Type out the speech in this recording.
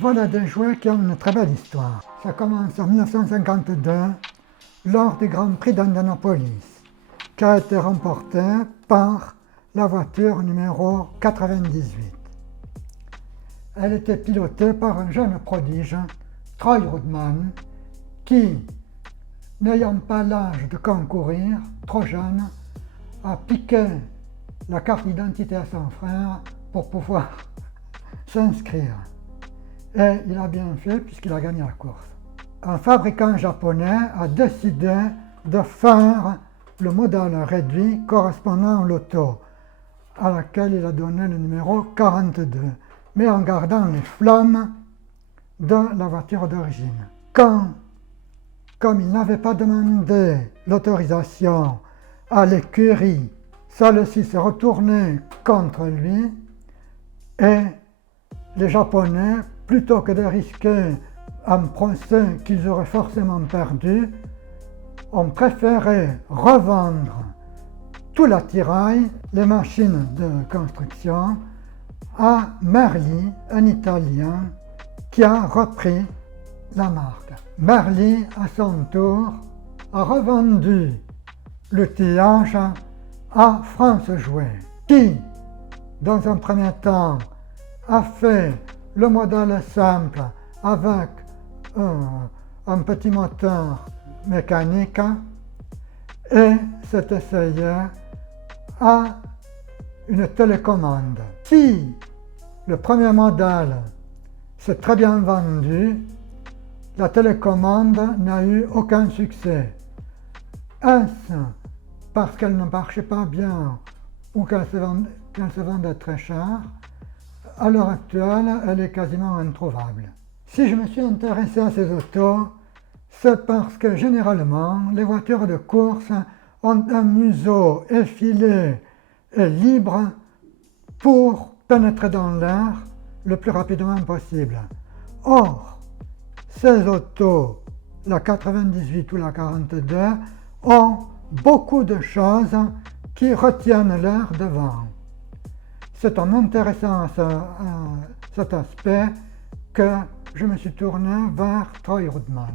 Voilà des jouets qui ont une très belle histoire. Ça commence en 1952, lors du Grand Prix d'Indianapolis, qui a été remporté par la voiture numéro 98. Elle était pilotée par un jeune prodige, Troy Ruddman, qui, n'ayant pas l'âge de concourir, trop jeune, a piqué la carte d'identité à son frère pour pouvoir s'inscrire. Et il a bien fait puisqu'il a gagné la course. Un fabricant japonais a décidé de faire le modèle réduit correspondant au loto, à laquelle il a donné le numéro 42, mais en gardant les flammes de la voiture d'origine. Comme il n'avait pas demandé l'autorisation à l'écurie, celle-ci s'est retournée contre lui et les Japonais, plutôt que de risquer un procès qu'ils auraient forcément perdu, ont préféré revendre tout l'attirail, les machines de construction, à Merli, un Italien, qui a repris la marque. Merli, à son tour, a revendu l'outillage à France Jouet, qui, dans un premier temps, a fait le modèle simple avec un petit moteur mécanique et s'est essayé à une télécommande. Si le premier modèle s'est très bien vendu, la télécommande n'a eu aucun succès. Est-ce parce qu'elle ne marchait pas bien ou qu'elle se vendait très cher? À l'heure actuelle, elle est quasiment introuvable. Si je me suis intéressé à ces autos, c'est parce que généralement, les voitures de course ont un museau effilé et libre pour pénétrer dans l'air le plus rapidement possible. Or, ces autos, la 98 ou la 42, ont beaucoup de choses qui retiennent l'air devant. C'est en m'intéressant à cet aspect que je me suis tourné vers Troy Ruddman.